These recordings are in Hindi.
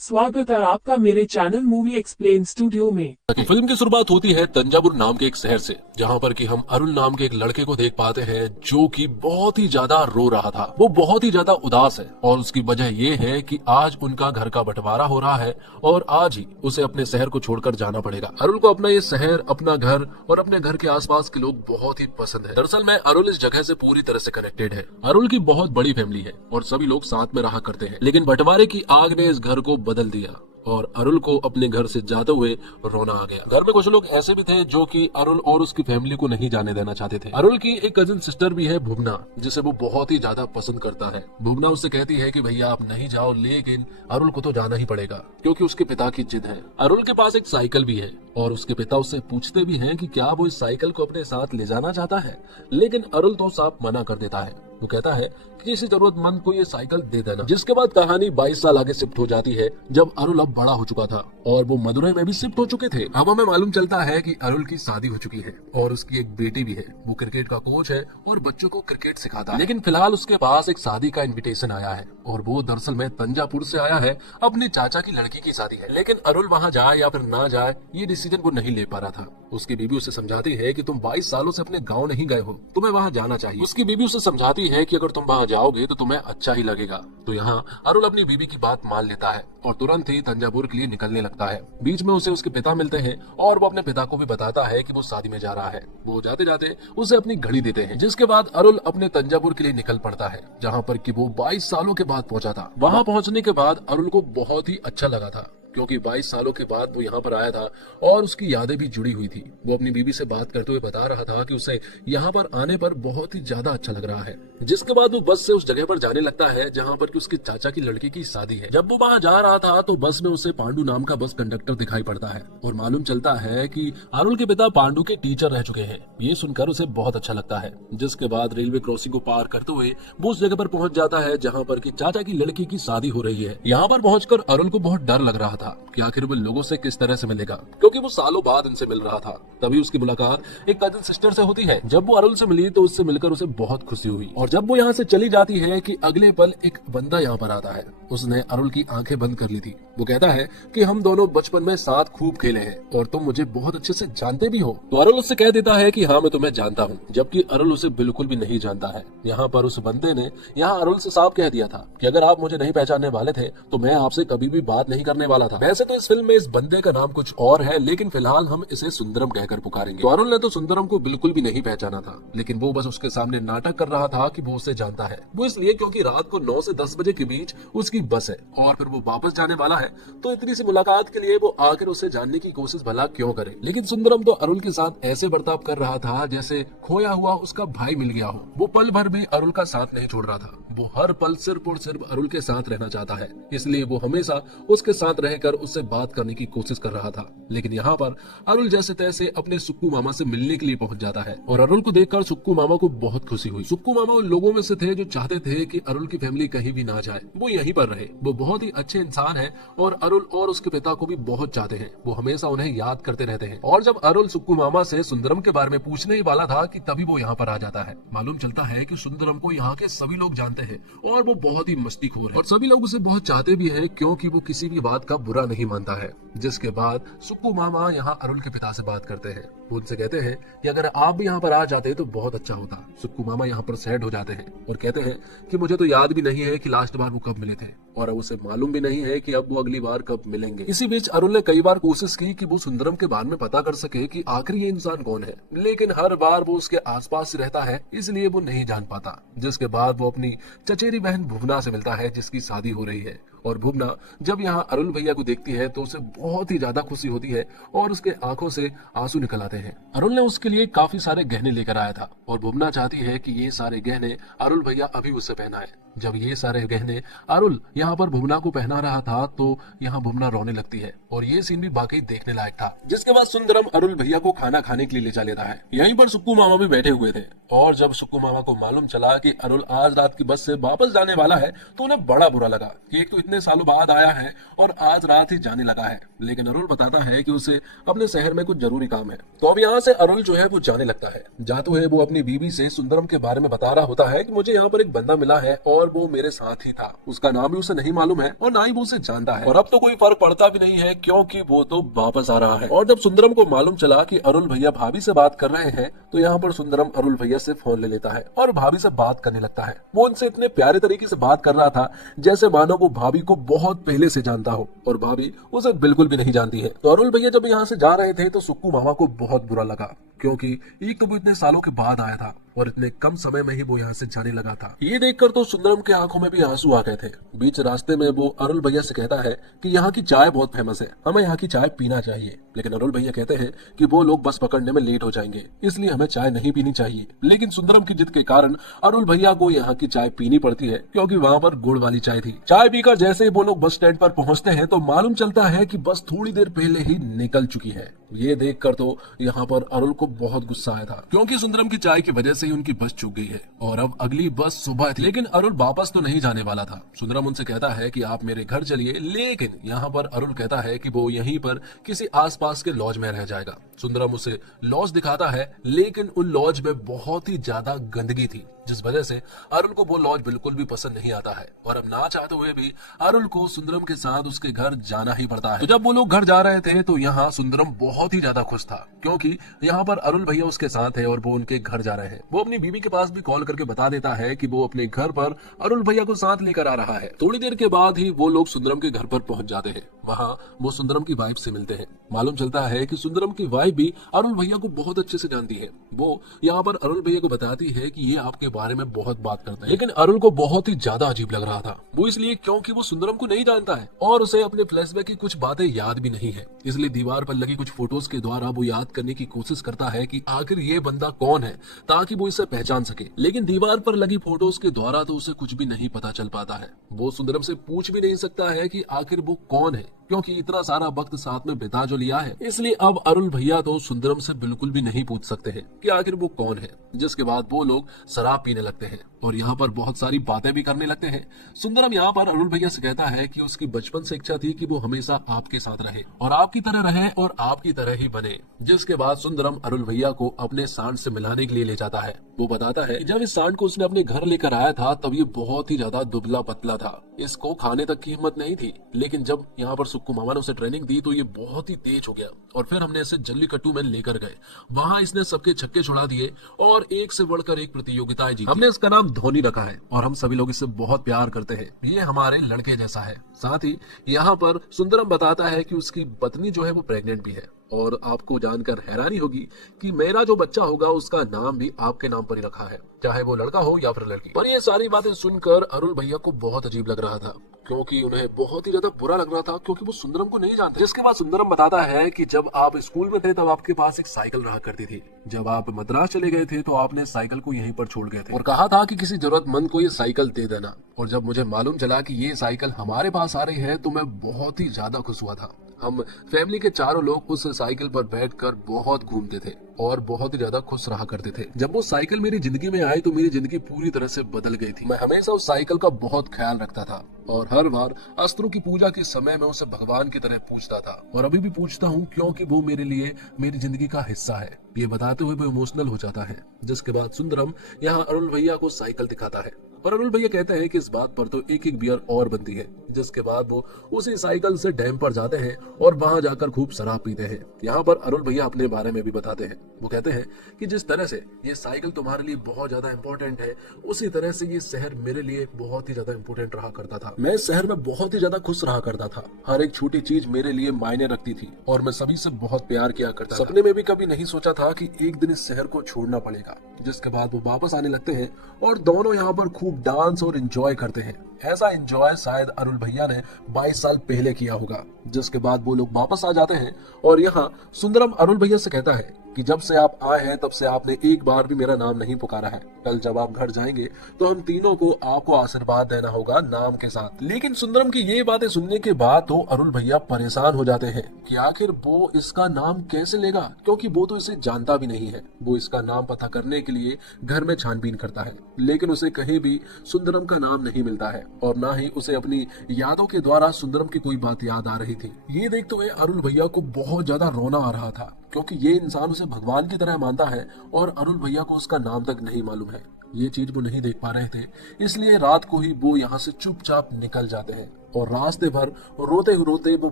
स्वागत है आपका मेरे चैनल मूवी एक्सप्लेन स्टूडियो में। फिल्म की शुरुआत होती है तंजावुर नाम के एक शहर से, जहां पर कि हम अरुण नाम के एक लड़के को देख पाते हैं जो कि बहुत ही ज्यादा रो रहा था। वो बहुत ही ज्यादा उदास है और उसकी वजह ये है कि आज उनका घर का बंटवारा हो रहा है और आज ही उसे अपने शहर को छोड़कर जाना पड़ेगा। अरुण को अपना ये शहर, अपना घर और अपने घर के आसपास के लोग बहुत ही पसंद है। दरअसल में अरुण इस जगह से पूरी तरह से कनेक्टेड है। अरुण की बहुत बड़ी फैमिली है और सभी लोग साथ में रहा करते हैं, लेकिन बंटवारे की आग ने इस घर को बदल दिया और अरुण को अपने घर से जाते हुए रोना आ गया। घर में कुछ लोग ऐसे भी थे जो कि अरुण और उसकी फैमिली को नहीं जाने देना चाहते थे। अरुण की एक कजिन सिस्टर भी है भुवना, जिसे वो बहुत ही ज्यादा पसंद करता है। भुवना उससे कहती है कि भैया आप नहीं जाओ, लेकिन अरुण को तो जाना ही पड़ेगा क्योंकि उसके पिता की जिद है। अरुण के पास एक साइकिल भी है और उसके पिता उससे पूछते भी हैं कि क्या वो इस साइकिल को अपने साथ ले जाना चाहता है, लेकिन अरुण तो साफ मना कर देता है। वो कहता है कि किसी जरूरतमंद को ये साइकिल दे देना। जिसके बाद कहानी 22 साल आगे शिफ्ट हो जाती है, जब अरुण अब बड़ा हो चुका था और वो मदुरई में भी शिफ्ट हो चुके थे। अब हमें मालूम चलता है कि अरुण की शादी हो चुकी है और उसकी एक बेटी भी है। वो क्रिकेट का कोच है और बच्चों को क्रिकेट सिखाता है। लेकिन फिलहाल उसके पास एक शादी का इन्विटेशन आया है और वो दरअसल में तंजापुर से आया है। अपने चाचा की लड़की की शादी है, लेकिन अरुण वहाँ जाए या फिर ना जाए ये डिसीजन वो नहीं ले पा रहा था। उसकी बीबी उसे समझाती है कि तुम 22 सालों से अपने गाँव नहीं गए हो, तुम्हें वहाँ जाना चाहिए। उसकी बीबी उसे समझाती है कि अगर तुम वहाँ जाओगे तो तुम्हें अच्छा ही लगेगा। तो यहाँ अरुण अपनी बीबी की बात मान लेता है और तुरंत ही तंजावुर के लिए निकलने लगता है। बीच में उसे उसके पिता मिलते हैं और वो अपने पिता को भी बताता है कि वो शादी में जा रहा है। वो जाते जाते उसे अपनी घड़ी देते हैं, जिसके बाद अरुण अपने तंजावुर के लिए निकल पड़ता है, जहाँ पर कि वो 22 सालों के बाद पहुंचा था। वहाँ पहुंचने के बाद अरुण को बहुत ही अच्छा लगा था क्योंकि 22 सालों के बाद वो यहाँ पर आया था और उसकी यादें भी जुड़ी हुई थी। वो अपनी बीबी से बात करते हुए बता रहा था कि उसे यहाँ पर आने पर बहुत ही ज्यादा अच्छा लग रहा है। जिसके बाद वो बस से उस जगह पर जाने लगता है जहाँ पर कि उसके चाचा की लड़की की शादी है। जब वो वहाँ जा रहा था तो बस में उसे पांडु नाम का बस कंडक्टर दिखाई पड़ता है और मालूम चलता है कि अरुण के पिता पांडु के टीचर रह चुके हैं। ये सुनकर उसे बहुत अच्छा लगता है। जिसके बाद रेलवे क्रॉसिंग को पार करते हुए वो उस जगह पर पहुंच जाता है जहाँ पर की चाचा की लड़की की शादी हो रही है। यहाँ पर पहुंचकर अरुण को बहुत डर लग रहा था कि आखिर वो लोगों से किस तरह से मिलेगा, क्योंकि वो सालों बाद इनसे मिल रहा था। तभी उसकी मुलाकात एक कजिन सिस्टर से होती है। जब वो अरुण से मिली तो उससे मिलकर उसे बहुत खुशी हुई और जब वो यहाँ से चली जाती है कि अगले पल एक बंदा यहाँ पर आता है। उसने अरुण की आंखें बंद कर ली थी। वो कहता है कि हम दोनों बचपन में साथ खूब खेले हैं और तुम मुझे बहुत अच्छे से जानते भी हो। तो अरुण उससे कह देता है कि हाँ मैं तुम्हें जानता हूँ, जबकि अरुण उसे बिल्कुल भी नहीं जानता है। यहाँ पर उस बंदे ने यहाँ अरुण से साफ कह दिया था कि अगर आप मुझे नहीं पहचानने वाले थे तो मैं आपसे कभी भी बात नहीं करने वाला था। वैसे तो इस फिल्म में इस बंदे का नाम कुछ और है, लेकिन फिलहाल हम इसे सुंदरम कहकर पुकारेंगे। तो अरुण ने तो सुंदरम को बिल्कुल भी नहीं पहचाना था, लेकिन वो बस उसके सामने नाटक कर रहा था कि वो उसे जानता है। वो इसलिए क्योंकि रात को 9 से 10 बजे के बीच उसकी बस है और फिर वो वापस जाने वाला है, तो इतनी सी मुलाकात के लिए वो आकर उसे जानने की कोशिश भला क्यों करे। लेकिन सुंदरम तो अरुण के साथ ऐसे बर्ताव कर रहा था जैसे खोया हुआ उसका भाई मिल गया हो। वो पल भर भी अरुण का साथ नहीं छोड़ रहा था। वो हर पल सिर्फ और सिर्फ अरुण के साथ रहना चाहता है, इसलिए वो हमेशा उसके साथ रहकर उससे बात करने की कोशिश कर रहा था। लेकिन यहाँ पर अरुण जैसे तैसे अपने सुक्कू मामा से मिलने के लिए पहुंच जाता है और अरुण को देखकर सुक्कू मामा को बहुत खुशी हुई। सुक्कू मामा उन लोगों में से थे जो चाहते थे कि अरुण की फैमिली कहीं भी ना जाए, वो यहीं पर रहे। वो बहुत ही अच्छे इंसान है और अरुण और उसके पिता को भी बहुत चाहते हैं। वो हमेशा उन्हें याद करते रहते हैं। और जब अरुण सुक्कू मामा से सुंदरम के बारे में पूछने ही वाला था कि तभी वो यहाँ पर आ जाता है। मालूम चलता है कि सुंदरम को यहाँ के सभी लोग जानते हैं और वो बहुत ही मस्तीखोर है और सभी लोग उसे बहुत चाहते भी है क्योंकि वो किसी भी बात का बुरा नहीं मानता है। जिसके बाद सुक्कू मामा यहाँ अरुण के पिता से बात करते हैं। वो उनसे कहते हैं कि अगर आप भी यहाँ पर आ जाते तो बहुत अच्छा होता। सुक्कू मामा यहाँ पर सैड हो जाते हैं और कहते हैं कि मुझे तो याद भी नहीं है कि लास्ट बार वो कब मिले थे और अब उसे मालूम भी नहीं है कि अब वो अगली बार कब मिलेंगे। इसी बीच अरुण ने कई बार कोशिश की कि वो सुंदरम के बारे में पता कर सके कि आखिर ये इंसान कौन है, लेकिन हर बार वो उसके आसपास रहता है, इसलिए वो नहीं जान पाता। जिसके बाद वो अपनी चचेरी बहन भुवना से मिलता है जिसकी शादी हो रही है और भुवना जब यहाँ अरुण भैया को देखती है तो उसे बहुत ही ज्यादा खुशी होती है और उसके आंखों से आंसू निकल आते हैं। अरुण ने उसके लिए काफी सारे गहने लेकर आया था और भुवना चाहती है कि ये सारे गहने अरुण भैया अभी उसे पहनाए। जब ये सारे गहने अरुण यहाँ पर भुवना को पहना रहा था तो यहाँ भुवना रोने लगती है और ये सीन भी वाकई देखने लायक था। जिसके बाद सुंदरम अरुण भैया को खाना खाने के लिए ले जा लेता है। यहीं पर सुक्कू मामा भी बैठे हुए थे और जब सुक्कू मामा को मालूम चला कि अरुण आज रात की बस से वापस जाने वाला है तो उन्हें बड़ा बुरा लगा कि एक तो इतने सालों बाद आया है और आज रात ही जाने लगा है। लेकिन अरुण बताता है कि उसे अपने शहर में कुछ जरूरी काम है। तो अब यहाँ से अरुण जो है वो जाने लगता है। जाते हुए वो अपनी बीवी से सुंदरम के बारे में बता रहा होता है कि मुझे यहाँ पर एक बंदा मिला है और और वो मेरे साथ ही था। उसका नाम भी उसे नहीं मालूम है और ना ही वो उसे जानता है, और अब तो कोई फर्क पड़ता भी नहीं है क्योंकि वो तो वापस आ रहा है। और जब सुंदरम को मालूम चला कि अरुल भैया भाभी से बात कर रहे हैं तो यहाँ पर सुंदरम अरुल भैया से फोन ले लेता है और भाभी से बात करने लगता है। वो उनसे इतने प्यारे तरीके से बात कर रहा था जैसे मानो वो भाभी को बहुत पहले से जानता हो और भाभी उसे बिल्कुल भी नहीं जानती है। तो अरुल भैया जब यहाँ से जा रहे थे तो सुक्कू मामा को बहुत बुरा लगा, क्योंकि एक तो वो इतने सालों के बाद आया था और इतने कम समय में ही वो यहाँ से जाने लगा था। ये देखकर तो सुंदरम के आंखों में भी आंसू आ गए थे। बीच रास्ते में वो अरुल भैया से कहता है कि यहाँ की चाय बहुत फेमस है, हमें यहाँ की चाय पीना चाहिए। लेकिन अरुल भैया कहते हैं कि वो लोग बस पकड़ने में लेट हो जाएंगे, इसलिए हमें चाय नहीं पीनी चाहिए। लेकिन सुंदरम की जिद के कारण अरुल भैया को यहाँ की चाय पीनी पड़ती है, क्योंकि वहाँ पर गुड़ वाली चाय थी। चाय पीकर जैसे ही वो लोग बस स्टैंड पर पहुंचते हैं तो मालूम चलता है कि बस थोड़ी देर पहले ही निकल चुकी है। ये देखकर तो यहाँ पर अरुल को बहुत गुस्सा आया था, क्योंकि सुंदरम की चाय की वजह से ही उनकी बस चूक गई है और अब अगली बस सुबह थी। लेकिन अरुल वापस तो नहीं जाने वाला था। सुंदरम उनसे कहता है कि आप मेरे घर चलिए, लेकिन यहाँ पर अरुल कहता है कि वो यहीं पर किसी आसपास के लॉज में रह जाएगा। सुंदरम उसे लॉज दिखाता है, लेकिन उन लॉज में बहुत ही ज्यादा गंदगी थी, जिस वजह से अरुल को वो लॉज बिल्कुल भी पसंद नहीं आता है और अब ना चाहते हुए भी अरुल को सुंदरम के साथ उसके घर जाना ही पड़ता है। तो जब वो लोग घर जा रहे थे तो यहाँ सुंदरम बहुत ही ज्यादा खुश था, क्योंकि यहाँ पर अरुल भैया उसके साथ है और वो उनके घर जा रहे हैं। वो अपनी बीवी के पास भी कॉल करके बता देता है कि वो अपने घर पर अरुल भैया को साथ लेकर आ रहा है। थोड़ी देर के बाद ही वो लोग सुंदरम के घर पर पहुंच जाते हैं। वहाँ वो सुंदरम की वाइफ से मिलते हैं। मालूम चलता है कि सुंदरम की वाइफ भी अरुल भैया को बहुत अच्छे से जानती है। वो यहाँ पर अरुल भैया को बताती है कि ये आपके बारे में बहुत बात करता है। लेकिन अरुल को बहुत ही ज्यादा अजीब लग रहा था, वो इसलिए क्योंकि वो सुंदरम को नहीं जानता है और उसे अपने फ्लैशबैक की कुछ बातें याद भी नहीं है। इसलिए दीवार पर लगी कुछ फोटोज के द्वारा वो याद करने की कोशिश करता है कि आखिर ये बंदा कौन है, ताकि वो इसे पहचान सके। लेकिन दीवार पर लगी फोटोज के द्वारा तो उसे कुछ भी नहीं पता चल पाता है। वो सुंदरम से पूछ भी नहीं सकता है कि आखिर वो कौन है, क्योंकि इतना सारा वक्त साथ में बिता जो लिया है। इसलिए अब अरुल भैया तो सुंदरम से बिल्कुल भी नहीं पूछ सकते हैं कि आखिर वो कौन है। जिसके बाद वो लोग शराब पीने लगते हैं और यहाँ पर बहुत सारी बातें भी करने लगते हैं। सुंदरम यहाँ पर अरुल भैया से कहता है कि उसकी बचपन से इच्छा थी कि वो हमेशा आपके साथ रहे और आपकी तरह रहे और आपकी तरह ही बने। जिसके बाद सुंदरम अरुल भैया को अपने सांड से मिलाने के लिए ले जाता है। वो बताता है कि जब इस सांड को उसने अपने घर लेकर आया था तब ये बहुत ही ज्यादा दुबला पतला था, इसको खाने तक की हिम्मत नहीं थी। लेकिन जब यहाँ पर सुक्कू मामा ने उसे ट्रेनिंग दी तो ये बहुत ही तेज हो गया और फिर हमने इसे जल्लीकट्टू में लेकर गए। वहाँ इसने सबके छक्के छुड़ा दिए और एक से बढ़कर एक प्रतियोगिताएं जीती। हमने इसका नाम धोनी रखा है और हम सभी लोग इससे बहुत प्यार करते हैं। ये हमारे लड़के जैसा है। साथ ही यहाँ पर सुंदरम बताता है कि उसकी पत्नी जो है वो प्रेग्नेंट भी है और आपको जानकर हैरानी होगी कि मेरा जो बच्चा होगा उसका नाम भी आपके नाम पर ही रखा है, चाहे वो लड़का हो या फिर लड़की। पर ये सारी बातें सुनकर अरुल भैया को बहुत अजीब लग रहा था, क्योंकि उन्हें बहुत ही ज्यादा बुरा लग रहा था, क्योंकि वो सुंदरम को नहीं जानते। जिसके बाद सुंदरम बताता है कि जब आप स्कूल में थे तब आपके पास एक साइकिल रहा करती थी। जब आप मद्रास चले गए थे तो आपने साइकिल को यहीं पर छोड़ गए थे और कहा था कि किसी जरूरतमंद को ये साइकिल दे देना। और जब मुझे मालूम चला कि ये साइकिल हमारे पास आ रही है तो मैं बहुत ही ज्यादा खुश हुआ था। हम फैमिली के चारों लोग उस साइकिल पर बैठकर बहुत घूमते थे और बहुत ही ज्यादा खुश रहा करते थे। जब वो साइकिल मेरी जिंदगी में आई तो मेरी जिंदगी पूरी तरह से बदल गई थी। मैं हमेशा उस साइकिल का बहुत ख्याल रखता था और हर बार अस्त्रों की पूजा के समय मैं उसे भगवान की तरह पूजता था और अभी भी पूछता हूँ, क्योंकि वो मेरे लिए मेरी जिंदगी का हिस्सा है। ये बताते हुए वो इमोशनल हो जाता है। जिसके बाद सुंदरम यहाँ अरुल भैया को साइकिल दिखाता है और अरुल भैया कहते हैं कि इस बात पर तो एक एक बियर और बनती है। जिसके बाद वो उसी साइकिल से डैम पर जाते हैं और वहां जाकर खूब शराब पीते हैं। यहाँ पर अरुल भैया अपने बारे में भी बताते हैं। वो कहते हैं कि जिस तरह से ये साइकिल तुम्हारे लिए बहुत ज्यादा इंपॉर्टेंट है, उसी तरह से ये शहर मेरे लिए बहुत ही ज्यादा इंपॉर्टेंट रहा करता था। मैं इस शहर में बहुत ही ज्यादा खुश रहा करता था। हर एक छोटी चीज मेरे लिए मायने रखती थी और मैं सभी से बहुत प्यार किया करता था। सपने में भी कभी नहीं सोचा था कि एक दिन इस शहर को छोड़ना पड़ेगा। जिसके बाद वो वापस आने लगते हैं और दोनों यहाँ पर खूब डांस और एंजॉय करते हैं। ऐसा एंजॉय शायद अरुल भैया ने 22 साल पहले किया होगा। जिसके बाद वो लोग वापस आ जाते हैं और यहाँ सुंदरम अरुल भैया से कहता है कि जब से आप आए हैं तब से आपने एक बार भी मेरा नाम नहीं पुकारा है। कल जब आप घर जाएंगे तो हम तीनों को आपको आशीर्वाद देना होगा नाम के साथ। लेकिन सुंदरम की ये बातें सुनने के बाद तो अरुल भैया परेशान हो जाते हैं कि आखिर वो इसका नाम कैसे लेगा, क्योंकि वो तो इसे जानता भी नहीं है। वो इसका नाम पता करने के लिए घर में छानबीन करता है, लेकिन उसे कहीं भी सुंदरम का नाम नहीं मिलता है और ना ही उसे अपनी यादों के द्वारा सुंदरम की कोई बात याद आ रही थी। ये देखते हुए अरुल भैया को बहुत ज्यादा रोना आ रहा था, क्योंकि ये इंसान उसे भगवान की तरह मानता है और अरुल भैया को उसका नाम तक नहीं मालूम है। ये चीज वो नहीं देख पा रहे थे, इसलिए रात को ही वो यहाँ से चुपचाप निकल जाते हैं और रास्ते भर रोते रोते वो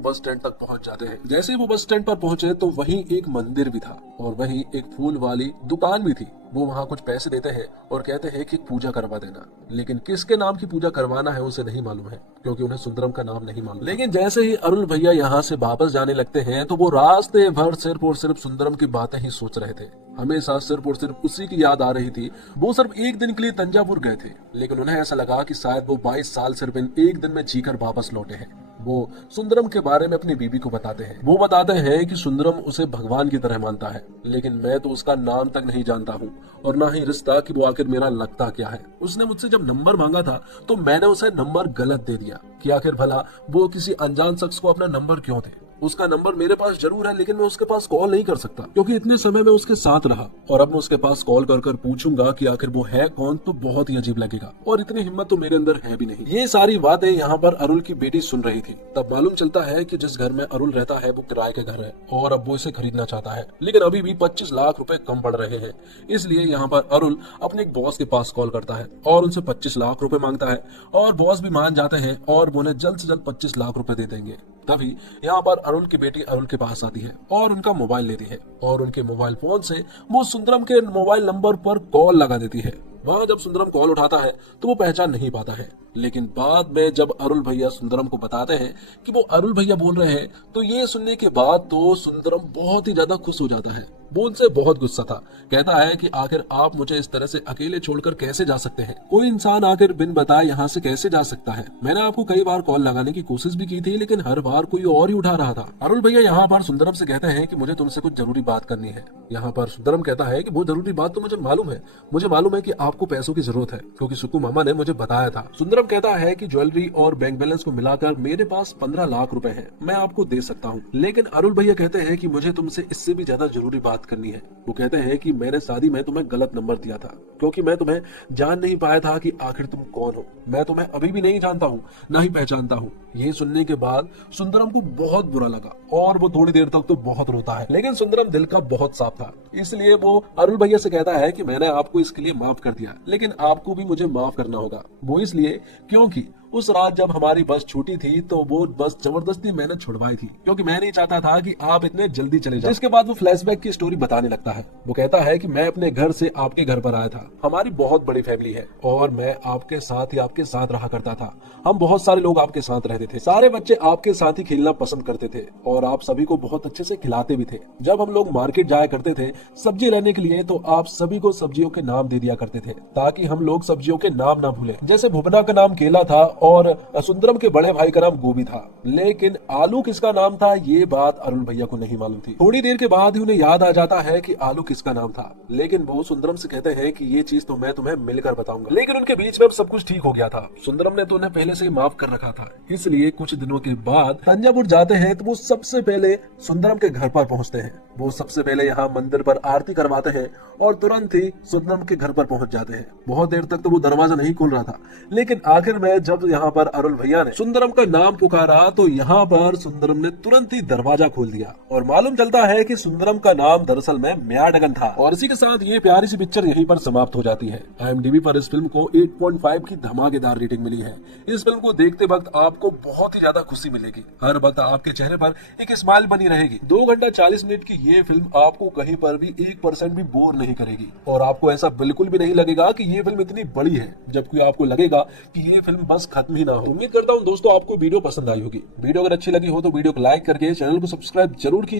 बस स्टैंड तक पहुंच जाते हैं। जैसे ही वो बस स्टैंड पर पहुंचे तो वहीं एक मंदिर भी था और वहीं एक फूल वाली दुकान भी थी। वो वहाँ कुछ पैसे देते हैं और कहते हैं कि पूजा करवा देना, लेकिन किसके नाम की पूजा करवाना है उसे नहीं मालूम है, क्योंकि उन्हें सुंदरम का नाम नहीं मालूम। लेकिन जैसे ही अरुण भैया यहाँ से वापस जाने लगते हैं तो वो रास्ते भर सिर्फ और सिर्फ सुंदरम की बातें ही सोच रहे थे। हमेशा सिर्फ और सिर्फ उसी की याद आ रही थी। वो सिर्फ एक दिन के लिए तंजावुर गए थे, लेकिन उन्हें ऐसा लगा कि शायद वो 22 साल सिर्फ इन एक दिन में जीकर वापस लौटे हैं। वो सुंदरम के बारे में अपनी बीबी को बताते हैं। वो बताते हैं कि सुंदरम उसे भगवान की तरह मानता है, लेकिन मैं तो उसका नाम तक नहीं जानता हूँ और ना ही रिश्ता कि वो आखिर मेरा लगता क्या है। उसने मुझसे जब नंबर मांगा था तो मैंने उसे नंबर गलत दे दिया कि आखिर भला वो किसी अनजान शख्स को अपना नंबर क्यों दे। उसका नंबर मेरे पास जरूर है, लेकिन मैं उसके पास कॉल नहीं कर सकता क्योंकि इतने समय में उसके साथ रहा, और अब मैं उसके पास कॉल कर कर पूछूंगा कि आखिर वो है कौन तो बहुत ही अजीब लगेगा, और इतनी हिम्मत तो मेरे अंदर है भी नहीं। ये सारी बातें यहाँ पर अरुल की बेटी सुन रही थी। तब मालूम चलता है कि जिस घर में अरुल रहता है वो किराए के घर है और अब वो इसे खरीदना चाहता है, लेकिन अभी भी 25 लाख रुपए कम पड़ रहे हैं। इसलिए यहाँ पर अरुल अपने एक बॉस के पास कॉल करता है और उनसे 25 लाख रुपए मांगता है और बॉस भी मान जाते हैं और वो उन्हें जल्द से जल्द 25 लाख रुपए दे देंगे। तभी यहाँ पर अरुल की बेटी अरुल के पास आती है और उनका मोबाइल लेती है और उनके मोबाइल फोन से वो सुंदरम के मोबाइल नंबर पर कॉल लगा देती है। वहाँ जब सुंदरम कॉल उठाता है तो वो पहचान नहीं पाता है, लेकिन बाद में जब अरुल भैया सुंदरम को बताते हैं कि वो अरुल भैया बोल रहे हैं तो ये सुनने के बाद तो सुंदरम बहुत ही ज्यादा खुश हो जाता है। वो उनसे बहुत गुस्सा था। कहता है कि आखिर आप मुझे इस तरह से अकेले छोड़कर कैसे जा सकते हैं? कोई इंसान आखिर बिन बताए यहाँ से कैसे जा सकता है? मैंने आपको कई बार कॉल लगाने की कोशिश भी की थी, लेकिन हर बार कोई और ही उठा रहा था। अरुल भैया यहाँ पर सुंदरम से कहते हैं कि मुझे तुमसे कुछ जरूरी बात करनी है। यहाँ पर सुंदरम कहता है कि वो जरूरी बात तो मुझे मालूम है, मुझे मालूम है कि आपको पैसों की जरूरत है क्योंकि सुक्कू मामा ने मुझे बताया था। सुंदरम कहता है कि ज्वेलरी और बैंक बैलेंस को मिलाकर मेरे पास 15 लाख रुपए है, मैं आपको दे सकता हूँ। लेकिन अरुल भैया कहते हैं कि मुझे तुमसे इससे भी ज्यादा जरूरी बात करनी है। वो कहते हैं कि मैंने शादी में तुम्हें गलत नंबर दिया था क्योंकि मैं तुम्हें जान नहीं पाया था कि आखिर तुम कौन हो। मैं तुम्हें अभी भी नहीं जानता हूँ, ना ही पहचानता हूँ। ये सुनने के बाद सुंदरम को बहुत बुरा लगा और वो थोड़ी देर तक तो बहुत रोता है, लेकिन सुंदरम दिल का बहुत साफ था, इसलिए वो अरुल भैया से कहता है कि मैंने आपको इसके लिए माफ कर दिया, लेकिन आपको भी मुझे माफ करना होगा। वो इसलिए क्योंकि उस रात जब हमारी बस छूटी थी तो वो बस जबरदस्ती मैंने छुड़वाई थी क्योंकि मैं नहीं चाहता था कि आप इतने जल्दी चले जाओ। इसके बाद वो फ्लैशबैक की स्टोरी बताने लगता है। वो कहता है कि मैं अपने घर से आपके घर पर आया था, हमारी बहुत बड़ी फैमिली है और मैं आपके साथ ही आपके साथ रहा करता था। हम बहुत सारे लोग आपके साथ रहते थे, सारे बच्चे आपके साथ ही खेलना पसंद करते थे और आप सभी को बहुत अच्छे से खिलाते भी थे। जब हम लोग मार्केट जाया करते थे सब्जी लेने के लिए तो आप सभी को सब्जियों के नाम दे दिया करते थे ताकि हम लोग सब्जियों के नाम ना भूले। जैसे भुवना का नाम केला था और सुंदरम के बड़े भाई का नाम गोभी था, लेकिन आलू किसका नाम था ये बात अरुण भैया को नहीं मालूम थी। थोड़ी देर के बाद ही उन्हें याद आ जाता है कि आलू किसका नाम था, लेकिन वो सुंदरम से कहते हैं कि ये चीज तो मैं तुम्हें मिलकर बताऊंगा। लेकिन उनके बीच में अब सब कुछ ठीक हो गया था। सुंदरम ने तो उन्हें पहले से ही माफ कर रखा था, इसलिए कुछ दिनों के बाद तंजावुर जाते हैं तो वो सबसे पहले सुंदरम के घर पर पहुंचते हैं। वो सबसे पहले यहाँ मंदिर पर आरती करवाते हैं और तुरंत ही सुंदरम के घर पर पहुंच जाते हैं। बहुत देर तक तो वो दरवाजा नहीं खोल रहा था, लेकिन आखिर में जब यहाँ पर अरुल भैया ने सुंदरम का नाम पुकारा तो यहाँ पर सुंदरम ने तुरंत ही दरवाजा खोल दिया और मालूम चलता है कि सुंदरम का नाम दरअसल में म्याडगन था। और इसी के साथ ये प्यारी सी पिक्चर यहीं पर समाप्त हो जाती है। IMDb पर इस फिल्म को 8.5 की धमाकेदार रेटिंग मिली है। इस फिल्म को देखते वक्त आपको बहुत ही ज्यादा खुशी मिलेगी, हर वक्त आपके चेहरे पर एक स्माइल बनी रहेगी। 2 घंटा 40 मिनट की ये फिल्म आपको कहीं पर भी 1% भी बोर नहीं करेगी और आपको ऐसा बिल्कुल भी नहीं लगेगा कि ये फिल्म इतनी बड़ी है, जबकि आपको लगेगा कि ये फिल्म बस खत्म ही ना हो। उम्मीद करता हूँ दोस्तों आपको वीडियो पसंद आई होगी। वीडियो अगर अच्छी लगी हो तो वीडियो को लाइक करके चैनल को सब्सक्राइब जरूर कीजिए।